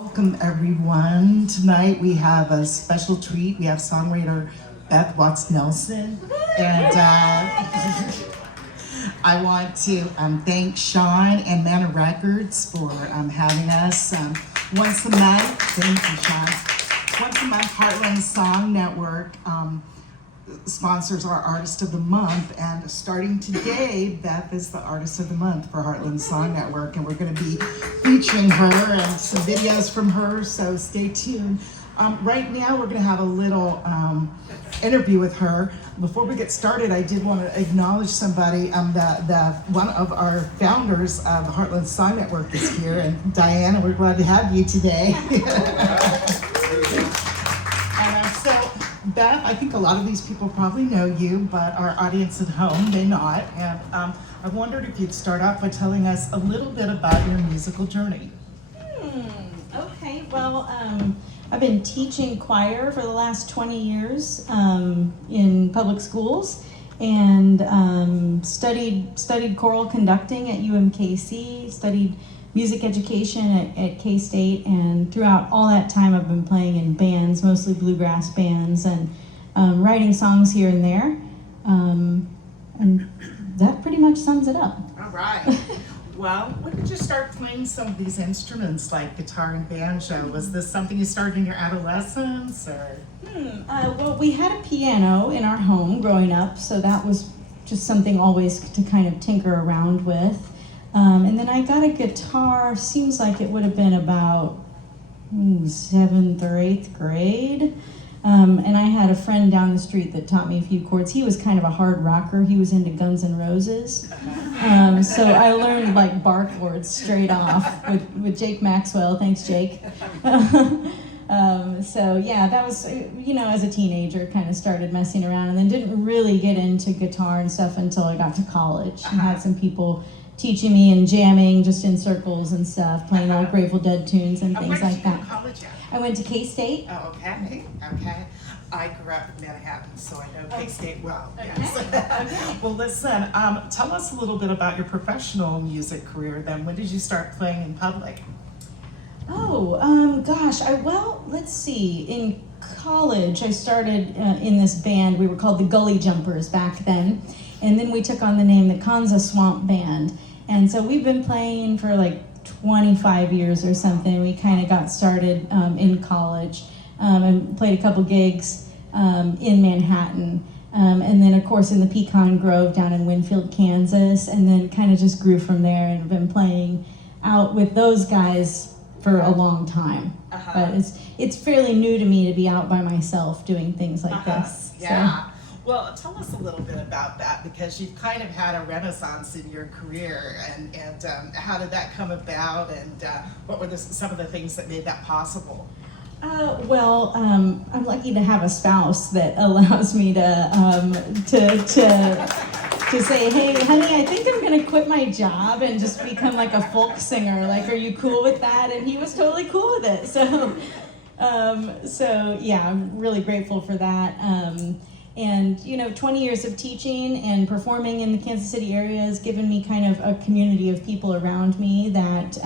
Welcome everyone. Tonight we have a special treat. We have songwriter Beth Watts Nelson, and I want to thank Sean and Manor Records for having us once a month. Thank you, Sean. Once a month, Heartland Song Network sponsors our Artist of the Month, and starting today, Beth is the Artist of the Month for Heartland Song Network, and we're going to be featuring her and some videos from her, so stay tuned. Right now, we're going to have a little interview with her. Before we get started, I did want to acknowledge somebody. One of our founders of the Heartland Song Network is here, and Diana, we're glad to have you today. So, Beth, I think a lot of these people probably know you, but our audience at home may not. And I wondered if you'd start off by telling us a little bit about your musical journey. Okay, well, I've been teaching choir for the last 20 years in public schools, and studied choral conducting at UMKC, studied music education at K-State, and throughout all that time I've been playing in bands, mostly bluegrass bands, and writing songs here and there, and that pretty much sums it up. All right. Well, when did you start playing some of these instruments like guitar and banjo? Was this something you started in your adolescence, or? Well, we had a piano in our home growing up, so that was just something always to kind of tinker around with. And then I got a guitar, seems like it would have been about 7th or 8th grade. And I had a friend down the street that taught me a few chords. He was kind of a hard rocker. He was into Guns N' Roses. So I learned like bar chords straight off with Jake Maxwell. Thanks, Jake. So yeah, that was, as a teenager, kind of started messing around, and then didn't really get into guitar and stuff until I got to college and had some people teaching me and jamming just in circles and stuff, playing old Grateful Dead tunes and things like that. College at? I went to K-State. Oh, okay. I grew up in Manhattan, so I know K-State well. Okay. Yes. Well, listen, tell us a little bit about your professional music career then. When did you start playing in public? Oh, gosh, let's see. In college, I started in this band. We were called the Gully Jumpers back then. And then we took on the name the Kanza Swamp Band. And so we've been playing for like 25 years or something. We kind of got started in college and played a couple gigs in Manhattan. And then, of course, in the Pecan Grove down in Winfield, Kansas. And then kind of just grew from there and been playing out with those guys for a long time. But it's fairly new to me to be out by myself doing things like this. Yeah. So. Well, tell us a little bit about that, because you've kind of had a renaissance in your career, and how did that come about, and what were some of the things that made that possible? I'm lucky to have a spouse that allows me to say, hey, honey, I think I'm gonna quit my job and just become like a folk singer. Like, are you cool with that? And he was totally cool with it. So yeah, I'm really grateful for that. And 20 years of teaching and performing in the Kansas City area has given me kind of a community of people around me that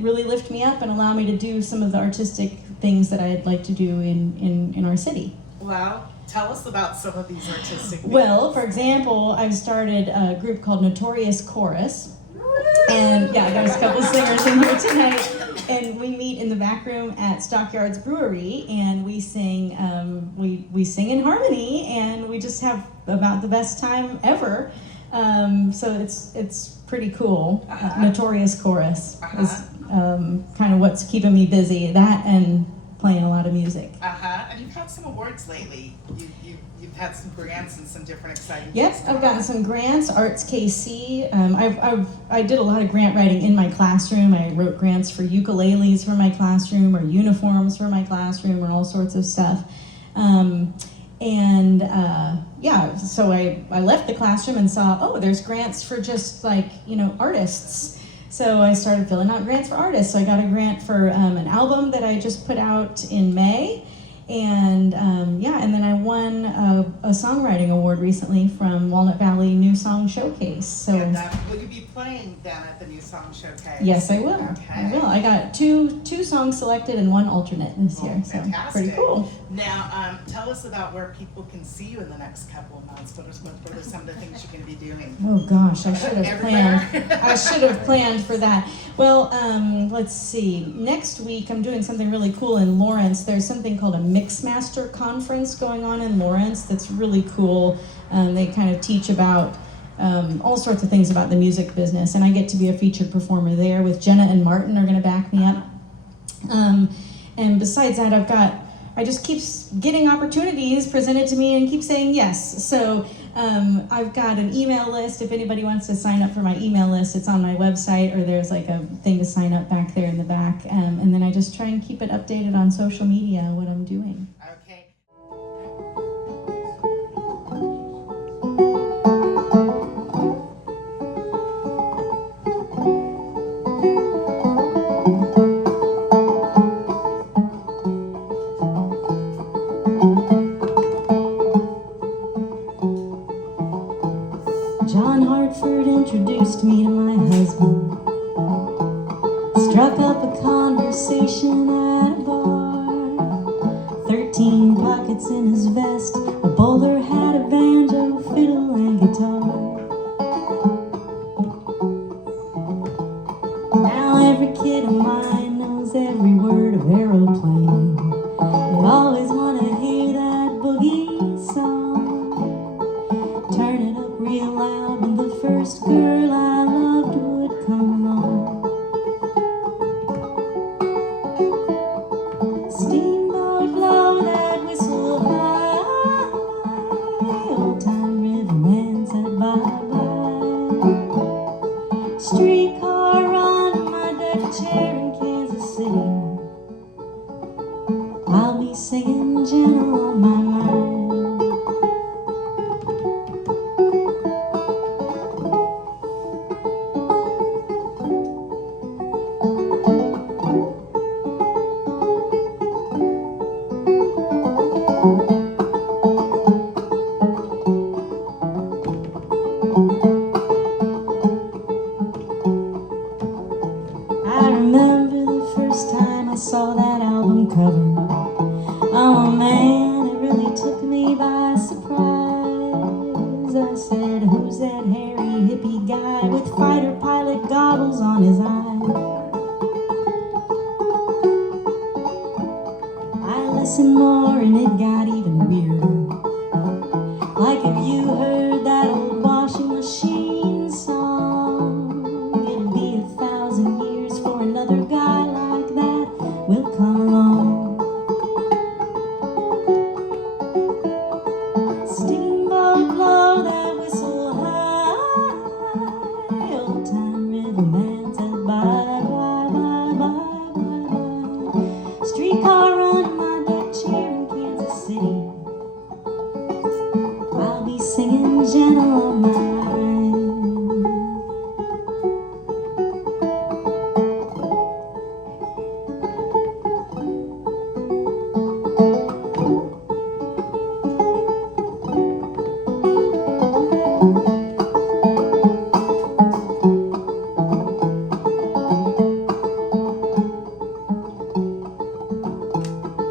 really lift me up and allow me to do some of the artistic things that I'd like to do in our city. Well, tell us about some of these artistic things. Well, for example, I've started a group called Notorious Chorus. And yeah, there's a couple singers in here tonight. And we meet in the back room at Stockyards Brewery, and we sing we sing in harmony, and we just have about the best time ever. So it's pretty cool. Notorious Chorus is kind of what's keeping me busy. That and playing a lot of music. And you've had some awards lately. You've had some grants and some different exciting Yep, things. I've gotten some grants, Arts KC. I did a lot of grant writing in my classroom. I wrote grants for ukuleles for my classroom, or uniforms for my classroom, or all sorts of stuff. So I left the classroom and saw, there's grants for just like, artists. So I started filling out grants for artists. So I got a grant for an album that I just put out in May. And yeah, and then I won a songwriting award recently from Walnut Valley New Song Showcase. So And will you be playing down at the New Song Showcase? yes, I will. Okay. I will. I got two songs selected and one alternate this year. So Fantastic. pretty cool. Now, tell us about where people can see you in the next couple of months. What are some of the things you're going to be doing? Oh gosh, I should have Everywhere? planned. I should have planned for that. Well, let's see. Next week I'm doing something really cool in Lawrence. There's something called a Mixmaster Conference going on in Lawrence that's really cool. They kind of teach about all sorts of things about the music business, and I get to be a featured performer there with Jenna and Martin are going to back me up. And besides that, I just keep getting opportunities presented to me and keep saying yes. So I've got an email list. If anybody wants to sign up for my email list, it's on my website, or there's like a thing to sign up back there in the back. And then I just try and keep it updated on social media, what I'm doing. Okay. John Hartford introduced me to my husband. Struck up a conversation at a bar. 13 pockets in his vest. A bowler hat, a banjo, fiddle, and guitar. Now every kid of mine knows every word of Aeroplane. They always want to hear that boogie song. Turn it up real loud when the first girl I loved would come along. Steamboat, blow that whistle high. Old time riverman said bye-bye. Streetcar on my deck chair in Kansas City. I'll be singing gentle on my mind. I remember the first time I saw that album cover. Oh man, it really took me by surprise. I said, who's that hairy hippie guy with fighter pilot goggles on his eyes? I listened more and it got even weirder. Like if you heard that old washing machine song, it'd be 1,000 years for another guy like that will come along. Steamboat, blow that whistle high. Old time riverman said bye, bye, bye, bye, bye, bye. Streetcar run my deck chair in Kansas City. I'll be singing gentle on my mind.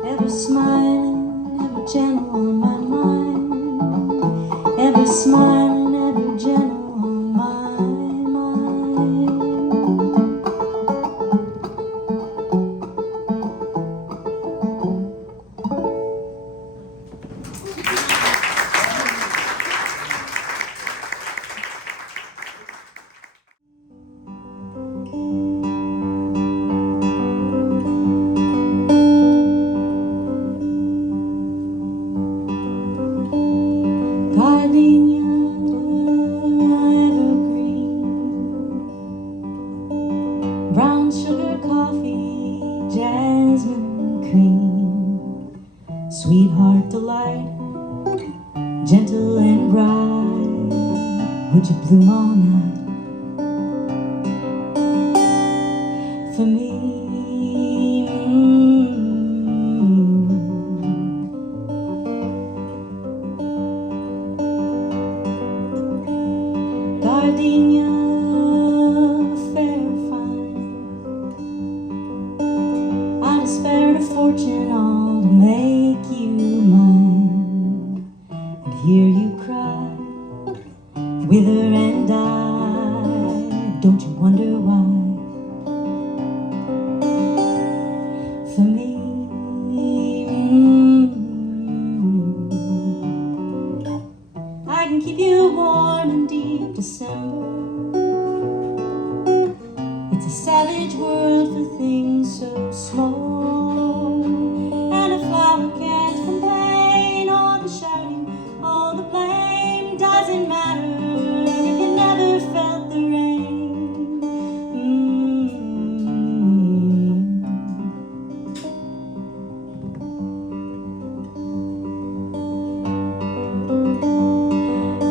Ever smiling, ever gentle on my mind. Ever smiling, ever gentle on my mind. Gardenia evergreen, brown sugar coffee, jasmine cream, sweetheart delight, gentle and bright. Would you bloom all night for me? Don't you wonder why? For me, I can keep you warm in deep December. It's a savage world for things so small, and a flower can't complain. All the shouting, all the blame doesn't matter if you never felt the rain.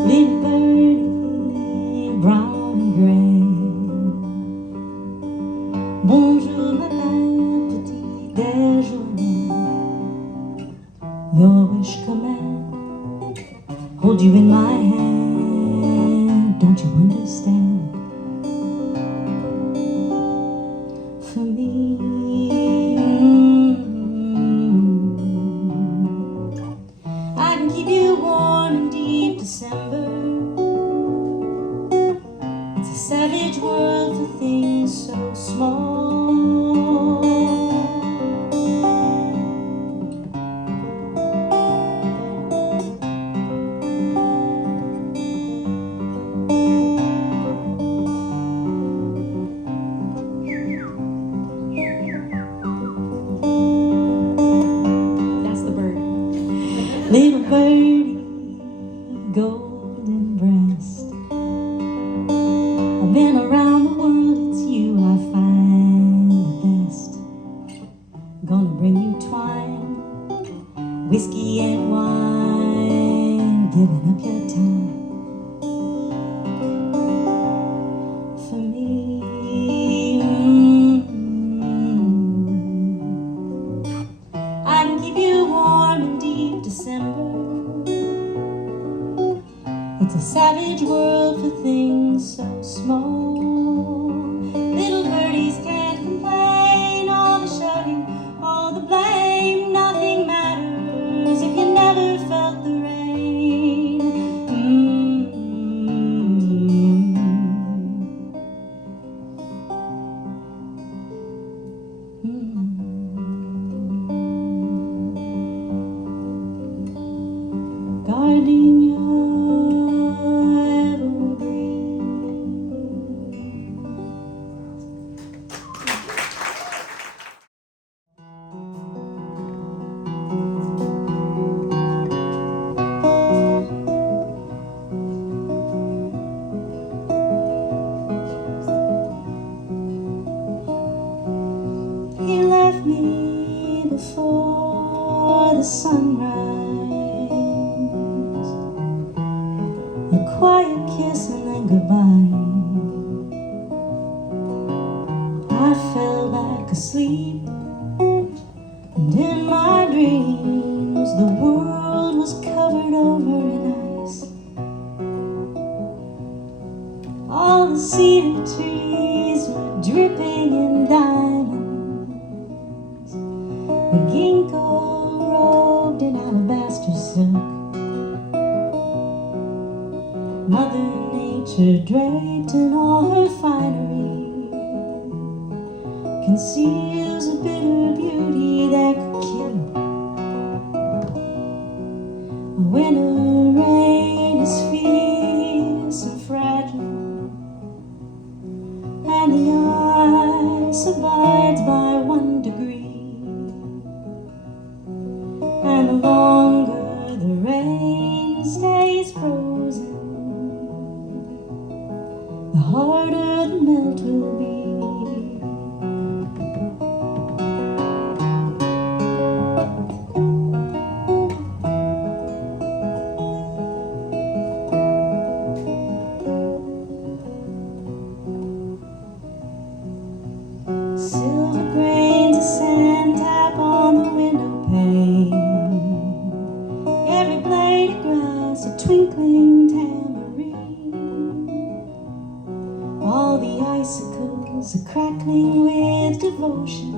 Little birdie, brown and gray. Bonjour matin, petit déjeuner. Your wish command, hold you in my hand. Don't you understand? For me, I can keep you warm in deep December. It's a savage world for things so small. That's the bird. Little birdie, golden breast. I've been around the world, it's you I find the best. Gonna bring you twine, whiskey and wine, giving up your time. For me, I can keep you warm in deep December. It's a savage world for things so small. Little birdies can't complain. All the shouting, all the blame, nothing matters if you never felt the rain. Gardenia evergreen. He left me before the sunrise. A quiet kiss and then goodbye. I fell back asleep, and in my dreams the world was covered over in ice. All the cedar trees were dripping in diamonds. The ginkgo robed in alabaster silk. Mother Nature, draped in all her finery, conceals a bitter beauty that could kill. A winter rain is fierce and fragile, and the ice abides by 1 degree. And the longer the rain stays frozen, the harder the melt will be. Silver grains of sand tap on the window pane. Every blade of grass a twinkling tambourine. All the icicles are crackling with devotion,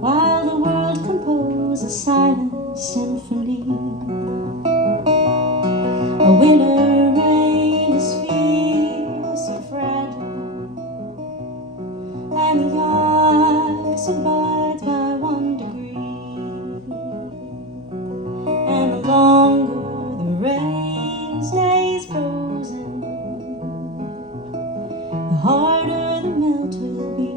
while the world composes a silent symphony. A winter rain is fierce and the harder the melt will be.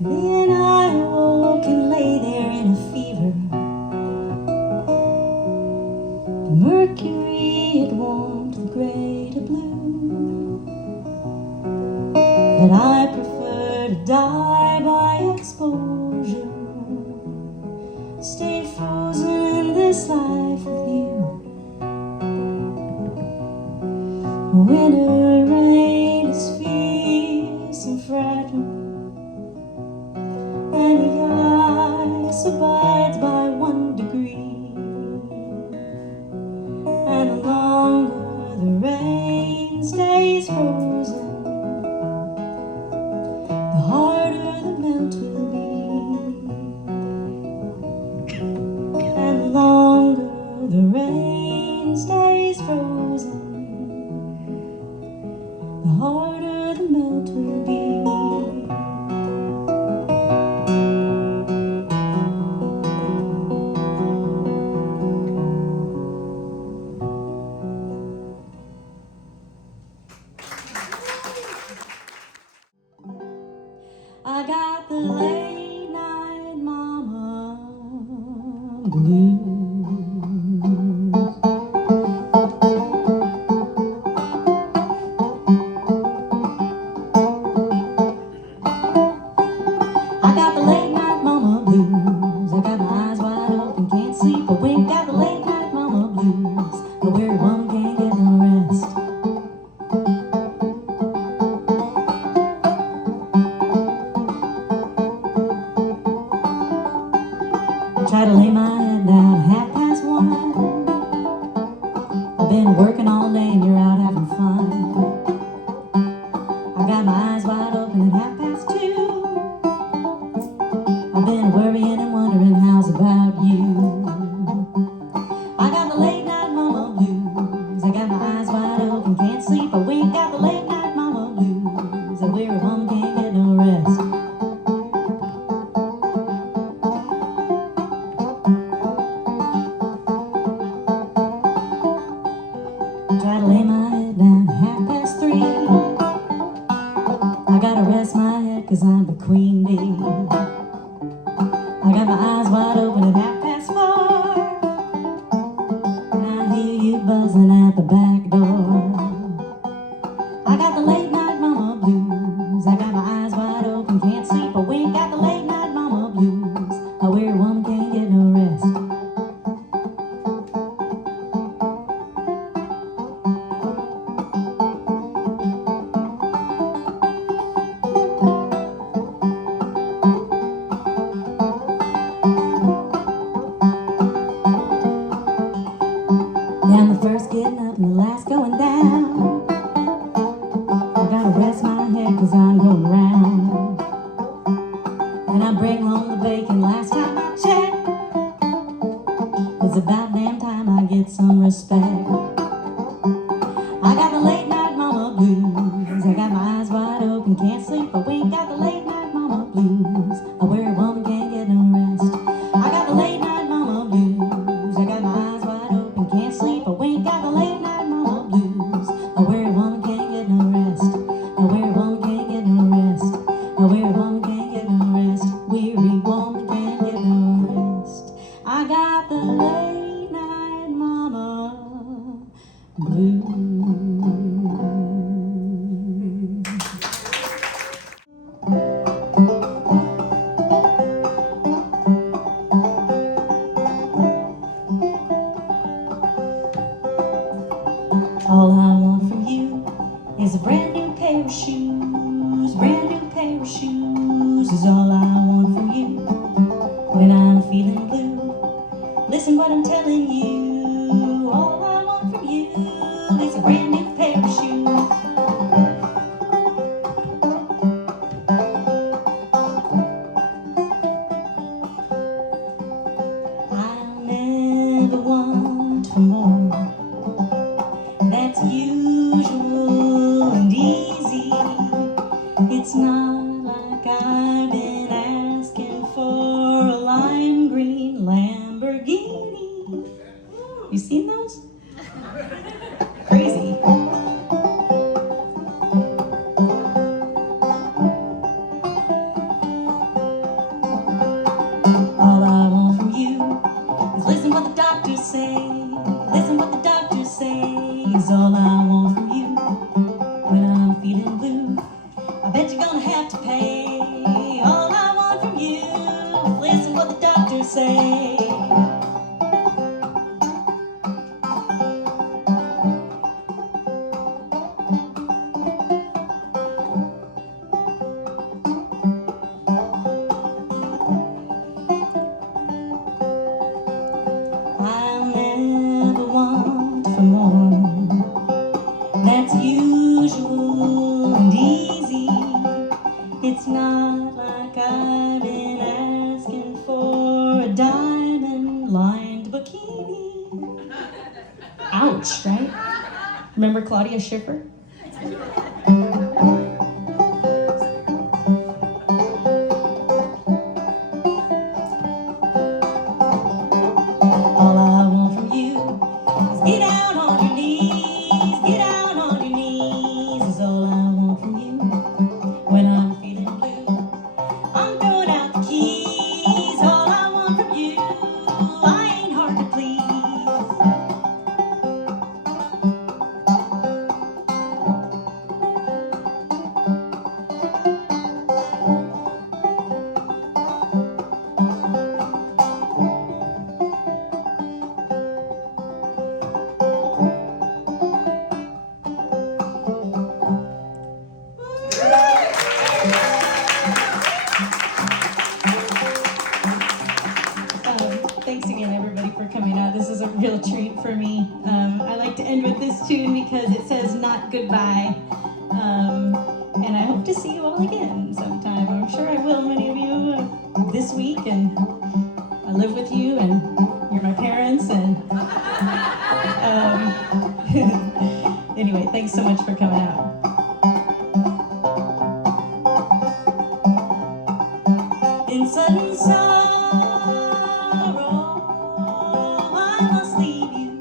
Then I awoke and lay there in a fever. The mercury had warmed the gray to blue, but I prefer to die by exposure, stay frozen in this life with you. Winter rain is fierce and fragile, and the ice abides by 1 degree. And the longer the rain stays frozen, the harder the melt will be. And the longer the rain stays frozen, the harder the melt will be. I got the late night mama blues. I got the late night mama blues. I got my eyes wide open, can't sleep a wink. Got the late night mama blues. A weary woman can't get no rest. I try to lay my head down at 1:30. I've been working all day and you're out having fun. I got my eyes wide open at 2:30. I've been worrying and wondering how's about you. I got the late night mama blues. I got my eyes wide open, can't sleep a wink. Got the late night mama blues. A weary woman can't get no rest. Try to lay my head down at 3:30. I gotta rest my head 'cause I'm the queen bee. I got my eyes wide open at 4:30. And I hear you buzzing at the back door. I got the late night mama blues. I got my eyes wide open, can't sleep a wink. Got the late night mama blues. A weary woman can't get no rest. Yeah, I'm the first getting up and the last going down. I gotta rest my head 'cause I'm going round. And I bring home the bacon last time I checked. It's about damn time I get some respect. I got the late night mama blues. I got my eyes wide open, can't sleep a wink. Got the late night mama blues. A weary woman can't get no rest. I got the late night mama blues. I got my eyes wide open, can't sleep a wink. Got the late night mama blues. A weary woman can't get no rest. A weary woman can't get no rest. A weary woman can't get no rest. Weary woman can't get no rest. I got the late night mama blues. All I want from you is a brand new pair of shoes. Brand new pair of shoes is all I want from you. When I'm feeling blue, listen what I'm telling you. All I want from you is a brand new pair of shoes. Lamborghini. You seen those? Crazy. All I want from you is listen what the doctors say. Listen what the doctors say is all I want from you. When I'm feeling blue, I bet you're gonna have to pay. All I want from you is listen what the doctors say. I'll never want for more. That's usual and easy. It's not like I've been asking for a diamond-lined bikini. Ouch, right? Remember Claudia Schiffer? All I want from you is get out on your knees, get out on your knees is all I want from you. When I'm feeling blue, I'm throwing out the keys. All I want from you, I ain't hard to please. Thanks again, everybody, for coming out. This is a real treat for me. I like to end with this tune because it says not goodbye. And I hope to see you all again sometime. I'm sure I will, many of you, this week. And I live with you, and you're my parents. And anyway, thanks so much for coming out. In sudden sorrow, I must leave you.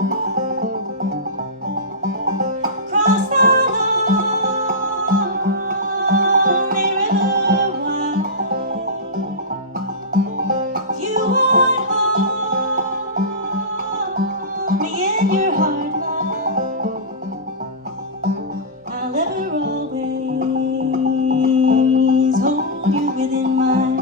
Cross the lonely river wide. If you would hold me in your heart, love, I'll ever always hold you within mine.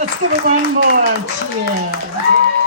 Let's give it one more cheer.